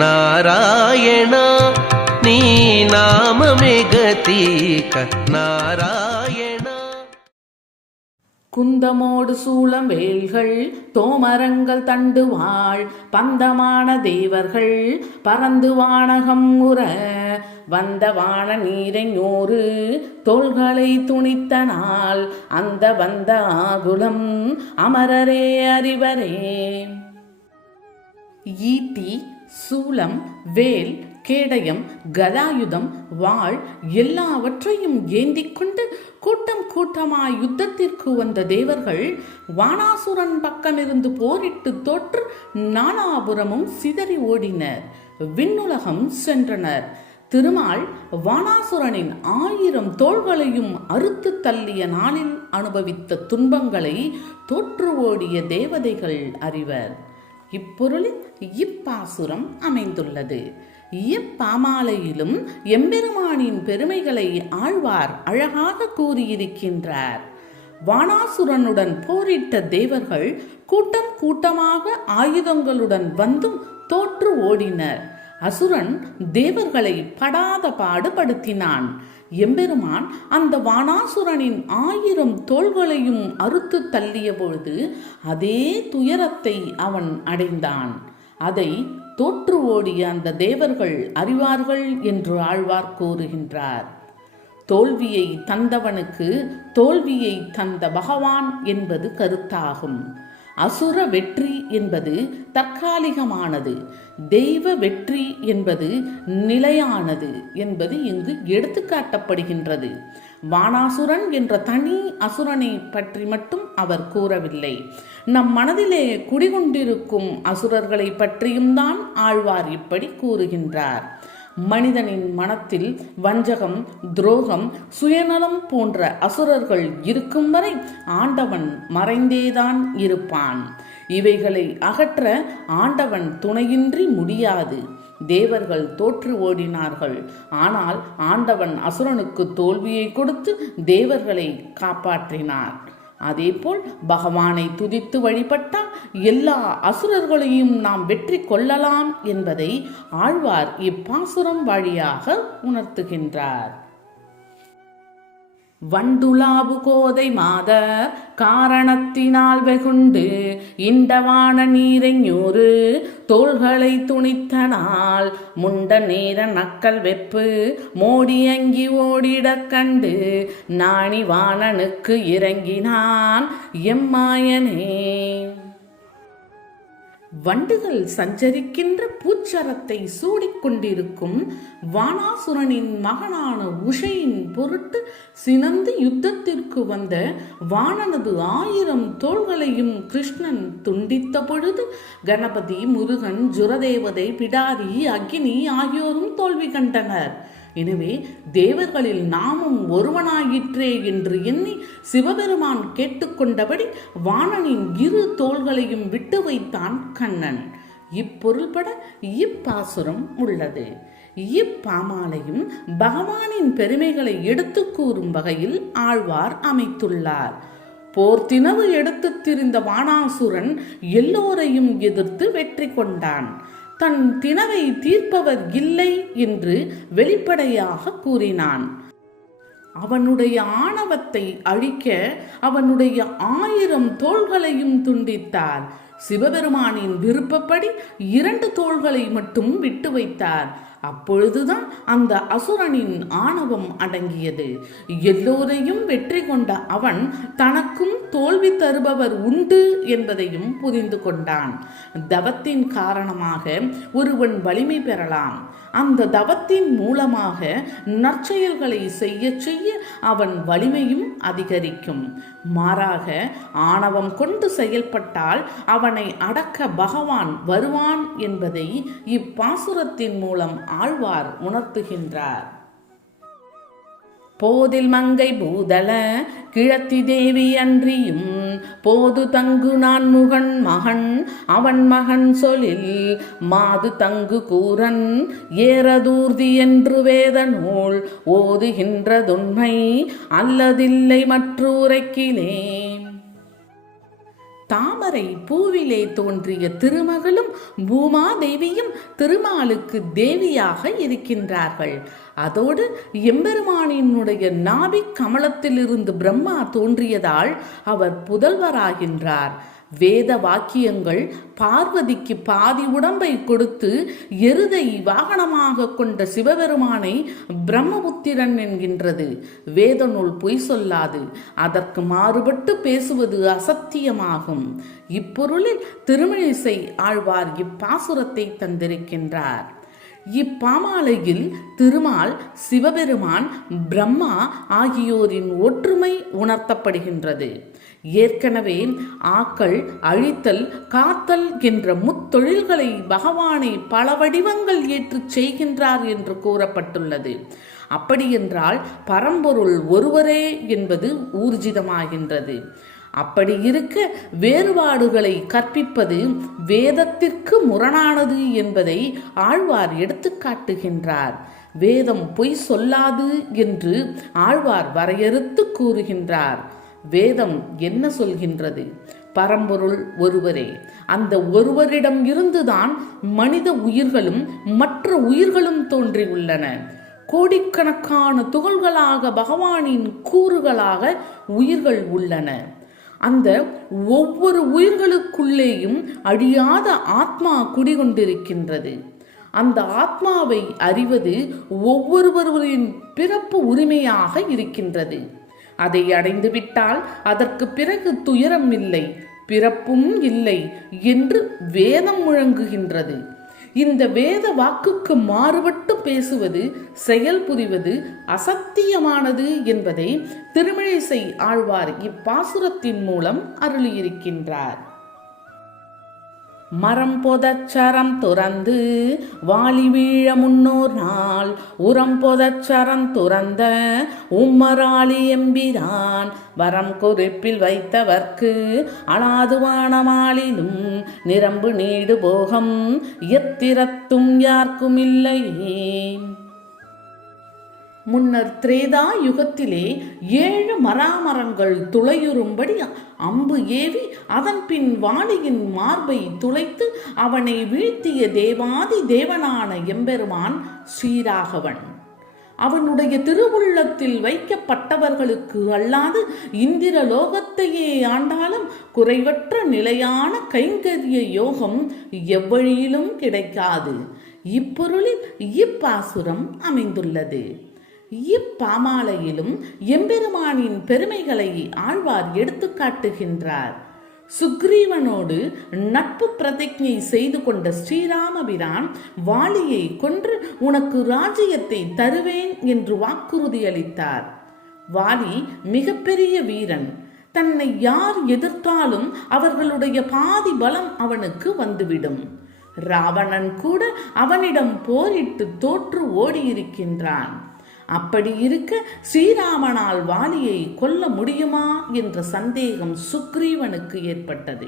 నారాయణ నీ నామమే గతీక నారాయణ குந்தமோடு சூளம் வேல்கள் தோமரங்கள் தண்டு வாழ் பந்தமான தேவர்கள் பறந்து வானகம் உற வந்த வான நீரைஞோறு தோள்களை துணித்த நாள் அந்த வந்த ஆகுலம் அமரரே அறிவரே ஈட்டி சூலம் வேல் கேடயம் கதாயுதம் வாழ் எல்லாவற்றையும் ஏந்திக் கொண்டு கூட்டம் கூட்டமாய் யுத்தத்திற்கு வந்த தேவர்கள் வானாசுரன் பக்கமிருந்து போரிட்டு தோற்று நானாபுரமும் சிதறி ஓடினர். விண்ணுலகம் சென்றனர். திருமால் வானாசுரனின் ஆயிரம் தோள்களையும் அறுத்து தள்ளிய நாளில் அனுபவித்த துன்பங்களை தோற்று ஓடிய தேவதைகள் அறிவர். இப்பொருளில் இப்பாசுரம் அமைந்துள்ளது. இப்பாமாலையிலும் எம்பெருமானின் பெருமைகளை ஆழ்வார் அழகாக கூறியிருக்கின்றார். வானாசுரனுடன் போரிட்ட தேவர்கள் கூட்டம் கூட்டமாக ஆயுதங்களுடன் வந்தும் தோற்று ஓடினர். அசுரன் தேவர்களை படாத பாடுபடுத்தினான். எம்பெருமான் அந்த வானாசுரனின் ஆயிரம் தோள்களையும் அறுத்து தள்ளிய பொழுது அதே துயரத்தை அவன் அடைந்தான். அதை தோற்று ஓடிய அந்த தேவர்கள் அறிவார்கள் என்று ஆழ்வார் கூறுகின்றார். தோல்வியை தந்தவனுக்கு தோல்வியை தந்த பகவான் என்பது கருத்தாகும். அசுர வெற்றி என்பது தற்காலிகமானது. தெய்வ வெற்றி என்பது நிலையானது என்பது இங்கு எடுத்துக்காட்டப்படுகின்றது. வானாசுரன் என்ற தனி அசுரனை பற்றி மட்டும் அவர் கூறவில்லை. நம் மனதிலே குடிகொண்டிருக்கும் அசுரர்களை பற்றியும் தான் ஆழ்வார் இப்படி கூறுகின்றார். மனிதனின் மனத்தில் வஞ்சகம் துரோகம் சுயநலம் போன்ற அசுரர்கள் இருக்கும் வரை ஆண்டவன் மறைந்தேதான் இருப்பான். இவைகளை அகற்ற ஆண்டவன் துணையின்றி முடியாது. தேவர்கள் தோற்று ஓடினார்கள். ஆனால் ஆண்டவன் அசுரனுக்கு தோல்வியை கொடுத்து தேவர்களை காப்பாற்றினார். அதேபோல் பகவானை துதித்து வழிபட்டால் எல்லா அசுரர்களையும் நாம் வெற்றி கொள்ளலாம் என்பதை ஆழ்வார் இப்பாசுரம் வழியாக உணர்த்துகின்றார். வண்டுலாவு கோதை மாத காரணத்தினால் வெகுண்டு இண்டவான நீரைஞூறு தோள்களை துணித்தனால் முண்ட நேர நக்கல் வெப்பு மோடியங்கி ஓடிடக் கண்டு நாணி வாணனுக்கு இறங்கினான் எம்மாயனே. வண்டுகள் சஞ்சரிக்கின்ற பூச்சரத்தை சூடிக்கொண்டிருக்கும் வானாசுரனின் மகனான உஷையின் பொருட்டு சினந்து யுத்தத்திற்கு வந்த வானனது ஆயிரம் தோள்களையும் கிருஷ்ணன் துண்டித்த பொழுது கணபதி முருகன் ஜுரதேவதை பிடாரி அக்னி ஆகியோரும் தோல்வி கண்டனர். எனவே தேவர்களில் நாமும் ஒருவனாயிற்றே என்று எண்ணி சிவபெருமான் கேட்டுக்கொண்டபடி வாணனின் இரு தோள்களையும் விட்டு வைத்தான் கண்ணன். இப்பொருள்பட இப்பாசுரம் உள்ளது. இப்பாமாலையும் பகவானின் பெருமைகளை எடுத்து கூறும் வகையில் ஆழ்வார் அமைத்துள்ளார். போர்த்தினவு எடுத்து திரிந்த வானாசுரன் எல்லோரையும் எதிர்த்து வெற்றி கொண்டான். தன் தினவை தீர்ப்பவர் இல்லை என்று வெளிப்படையாக கூறினான். அவனுடைய ஆணவத்தை அழிக்க அவனுடைய ஆயிரம் தோள்களையும் துண்டித்தார். சிவபெருமானின் விருப்பப்படி இரண்டு தோள்களை மட்டும் விட்டு வைத்தார். அப்பொழுதுதான் அந்த அசுரனின் ஆணவம் அடங்கியது. எல்லோரையும் வெற்றி கொண்ட அவன் தனக்கும் தோல்வி தருபவர் உண்டு என்பதையும் புரிந்து கொண்டான். தவத்தின் காரணமாக ஒருவன் வலிமை பெறலாம். அந்த தவத்தின் மூலமாக நற்செயல்களை செய்ய செய்ய அவன் வலிமையும் அதிகரிக்கும். மாறாக ஆணவம் கொண்டு செயல்பட்டால் அவனை அடக்க பகவான் வருவான் என்பதை இப்பாசுரத்தின் மூலம் ஆழ்வார் உணர்த்துகின்றார். போதில் மங்கை பூதல கிழத்தி தேவி அன்றியும் போது தங்கு நான் முகன் மகன் அவன் மகன் சொலில் மாது தங்கு கூரன் ஏறதூர்தி என்று வேத நூல் ஓதுகின்றதுண்மை அல்லதில்லை மற்றூரைக்கிலே தாமரை பூவிலே தோன்றிய திருமகளும் பூமாதேவியும் திருமாலுக்கு தேவியாக இருக்கின்றார்கள். அதோடு எம்பெருமானினுடைய நாபிக் கமலத்திலிருந்து பிரம்மா தோன்றியதால் அவர் புதல்வராகின்றார். வேத வாக்கியங்கள் பார்வதிக்கு பாதி உடம்பை கொடுத்து எருதை வாகனமாக கொண்ட சிவபெருமானை பிரம்மபுத்திரன் என்கின்றது. வேத நூல் பொய் சொல்லாது. அதற்கு மாறுபட்டு பேசுவது அசத்தியமாகும். இப்பொருளில் திருமிழிசை ஆழ்வார் இப்பாசுரத்தை தந்திருக்கின்றார். இப்பாமாலையில் திருமால் சிவபெருமான் பிரம்மா ஆகியோரின் ஒற்றுமை உணர்த்தப்படுகின்றது. ஏற்கனவே ஆக்கள் அழித்தல் காத்தல் என்ற முத்தொழில்களை பகவானை பல வடிவங்கள் ஏற்றுச் செய்கின்றார் என்று கூறப்பட்டுள்ளது. அப்படியென்றால் பரம்பொருள் ஒருவரே என்பது ஊர்ஜிதமாகின்றது. அப்படி இருக்க வேறுபாடுகளை கற்பிப்பது வேதத்திற்கு முரணானது என்பதை ஆழ்வார் எடுத்துக்காட்டுகின்றார் வேதம் பொய் சொல்லாது என்று ஆழ்வார் வரையறுத்து கூறுகின்றார். வேதம் என்ன சொல்கின்றது? பரம்பொருள் ஒருவரே அந்த ஒருவரிடம் இருந்துதான் மனித உயிர்களும் மற்ற உயிர்களும் தோன்றியுள்ளன கோடிக்கணக்கான துகள்களாக பகவானின் கூறுகளாக உயிர்கள் உள்ளன. அந்த ஒவ்வொரு உயிர்களுக்குள்ளேயும் அழியாத ஆத்மா குடிகொண்டிருக்கின்றது. அந்த ஆத்மாவை அறிவது ஒவ்வொருவரின் பிறப்பு உரிமையாக இருக்கின்றது. அதை அடைந்துவிட்டால் அதற்கு பிறகு துயரம் இல்லை பிறப்பும் இல்லை என்று வேதம் முழங்குகின்றது. இந்த வேத வாக்குக்கு மாறுபட்டு பேசுவது செயல் புரிவது அசத்தியமானது என்பதை திருமிழிசை ஆழ்வார் இப்பாசுரத்தின் மூலம் அருளியிருக்கின்றார். மரம் பொதச்சரம் துறந்து வாலி வீழ முன்னோர் நாள். உரம் பொதச்சரம் துறந்த உம்மராளி எம்பிரான். வரம் குறிப்பில் வைத்தவர்க்கு அளாதுவானமாளிலும் நிரம்பு நீடு போகம். எத்திரத்தும் யார்க்கும் இல்லையே முன்னர் திரேதா யுகத்திலே ஏழு மராமரங்கள் துளையுறும்படி அம்பு ஏவி அதன் பின் வாணியின் மார்பை துளைத்து அவனை வீழ்த்திய தேவாதி தேவனான எம்பெருமான் ஸ்ரீராகவன் அவனுடைய திருவுள்ளத்தில் வைக்கப்பட்டவர்களுக்கு அல்லாது இந்திர லோகத்தையே ஆண்டாலும் குறைவற்ற நிலையான கைங்கரிய யோகம் எவ்வழியிலும் கிடைக்காது. இப்பொருளில் இப்பாசுரம் அமைந்துள்ளது. இப்பாமாலையிலும் எம்பெருமானின் பெருமைகளை ஆழ்வார் எடுத்துக்காட்டுகின்றார் சுக்ரீவனோடு நட்பு பிரதிஜை செய்து கொண்ட ஸ்ரீராமபிரான் வாலியை கொன்று உனக்கு ராஜ்யத்தை தருவேன் என்று வாக்குறுதி அளித்தார். வாலி மிகப்பெரிய வீரன். தன்னை யார் எதிர்த்தாலும் அவர்களுடைய பாதி பலம் அவனுக்கு வந்துவிடும். ராவணன் கூட அவனிடம் போரிட்டு தோற்று ஓடியிருக்கின்றான். அப்படி இருக்க ஸ்ரீராமனால் வாலியை கொல்ல முடியுமா என்ற சந்தேகம் சுக்ரீவனுக்கு ஏற்பட்டது.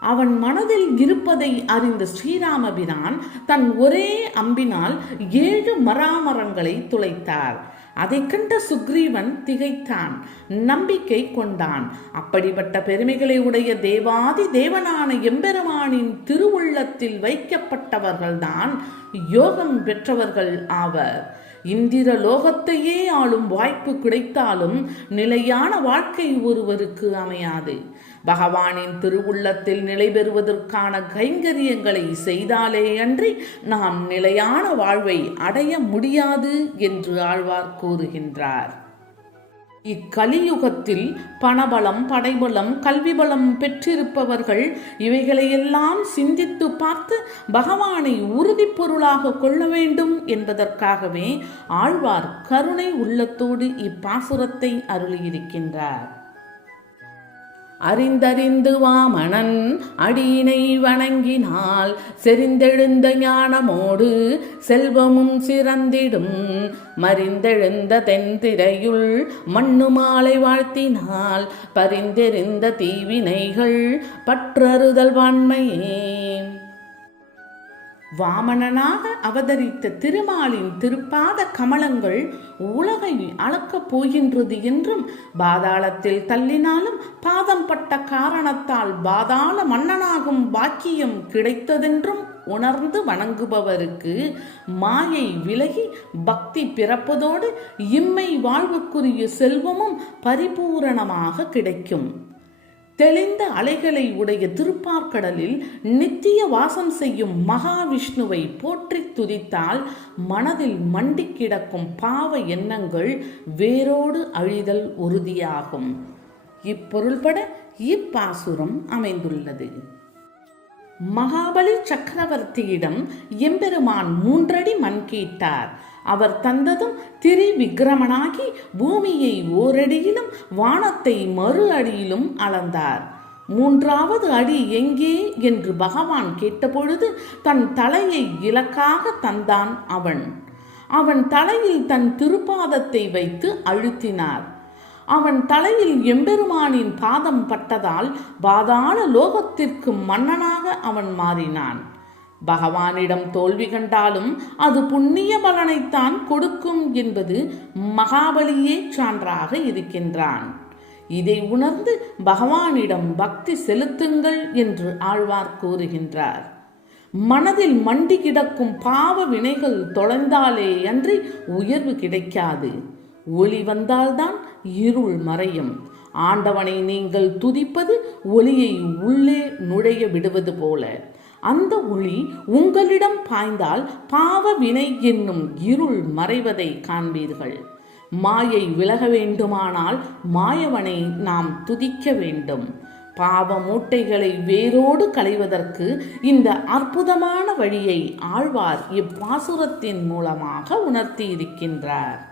அவன் மனதில் இருப்பதை அறிந்த ஸ்ரீராமபிரான் தன் ஒரே அம்பினால் ஏழு மராமரங்களை துளைத்தார். அதை கண்ட சுக்ரீவன் திகைத்தான் நம்பிக்கை கொண்டான். அப்படிப்பட்ட பெருமைகளை உடைய தேவாதி தேவனான எம்பெருமானின் திருவுள்ளத்தில் வைக்கப்பட்டவர்கள்தான் யோகம் பெற்றவர்கள் ஆவர். இந்திர லோகத்தையே ஆளும் வாய்ப்பு கிடைத்தாலும் நிலையான வாழ்க்கை ஒருவருக்கு அமையாது. பகவானின் திருவுள்ளத்தில் நிலை பெறுவதற்கான கைங்கரியங்களை செய்தாலே அன்றி நாம் நிலையான வாழ்வை அடைய முடியாது என்று ஆழ்வார் கூறுகின்றார். இக்கலியுகத்தில் பணபலம் படைபலம் கல்வி பலம் பெற்றிருப்பவர்கள் இவைகளையெல்லாம் சிந்தித்து பார்த்து பகவானை உறுதி பொருளாக கொள்ள வேண்டும் என்பதற்காகவே ஆழ்வார் கருணை உள்ளத்தோடு இப்பாசுரத்தை அருளியிருக்கின்றார். அறிந்தறிந்து வாமணன் அடியினை வணங்கினால் செறிந்தெழுந்த ஞானமோடு செல்வமும் சிறந்திடும். மறிந்தெழுந்த தென்திரையுள் மண்ணு மாலை வாழ்த்தினால் பரிந்தெறிந்த தீவினைகள் பற்றறுதல் வான்மையே. வாமனனாக அவதரித்த திருமாலின் திருப்பாத கமலங்கள் உலகை அளக்கப் போகின்றது என்றும் பாதாளத்தில் தள்ளினாலும் பாதம் பட்ட காரணத்தால் பாதாள மன்னனாகும் பாக்கியம் கிடைத்ததென்றும் உணர்ந்து வணங்குபவருக்கு மாயை விலகி பக்தி பிறப்பதோடு இம்மை வாழ்வுக்குரிய செல்வமும் பரிபூரணமாக கிடைக்கும். தெளிந்த அலைகளை உடைய திருப்பார்க்கடலில் நித்திய வாசம் செய்யும் மகாவிஷ்ணுவை போற்றி துதித்தால் மனதில் மண்டி கிடக்கும் பாவ எண்ணங்கள் வேரோடு அழிதல் உறுதியாகும். இப்பொருள்பட இப்பாசுரம் அமைந்துள்ளது. மகாபலி சக்கரவர்த்தியிடம் எம்பெருமான் மூன்றடி மண் கேட்டார். அவர் தந்ததும் திரிவிக்ரமனாகி பூமியை ஓரடியிலும் வானத்தை மறு அடியிலும் அளந்தார். மூன்றாவது அடி எங்கே என்று பகவான் கேட்டபொழுது தன் தலையை இலக்காக தந்தான் அவன். அவன் தலையில் தன் திருப்பாதத்தை வைத்து அழுத்தினார். அவன் தலையில் எம்பெருமானின் பாதம் பட்டதால் பாதாள லோகத்திற்கு மன்னனாக அவன் மாறினான். பகவானிடம் தோல்வி கண்டாலும் அது புண்ணிய பலனைத்தான் கொடுக்கும் என்பது மகாபலியே சான்றாக இருக்கின்றான். இதை உணர்ந்து பகவானிடம் பக்தி செலுத்துங்கள் என்று ஆழ்வார் கூறுகின்றார். மனதில் மண்டி கிடக்கும் பாவ வினைகள் தொலைந்தாலே அன்றி உயர்வு கிடைக்காது. ஒளி வந்தால்தான் இருள் மறையும். ஆண்டவனை நீங்கள் துதிப்பது ஒளியை உள்ளே நுழைய விடுவது போல. அந்த ஒளி உங்களிடம் பாய்ந்தால் பாவ வினை என்னும் இருள் மறைவதை காண்பீர்கள். மாயை விலக வேண்டுமானால் மாயவனை நாம் துதிக்க வேண்டும். பாவ மூட்டைகளை வேரோடு களைவதற்கு இந்த அற்புதமான வழியை ஆழ்வார் இப்பாசுரத்தின் மூலமாக உணர்த்தி இருக்கின்றார்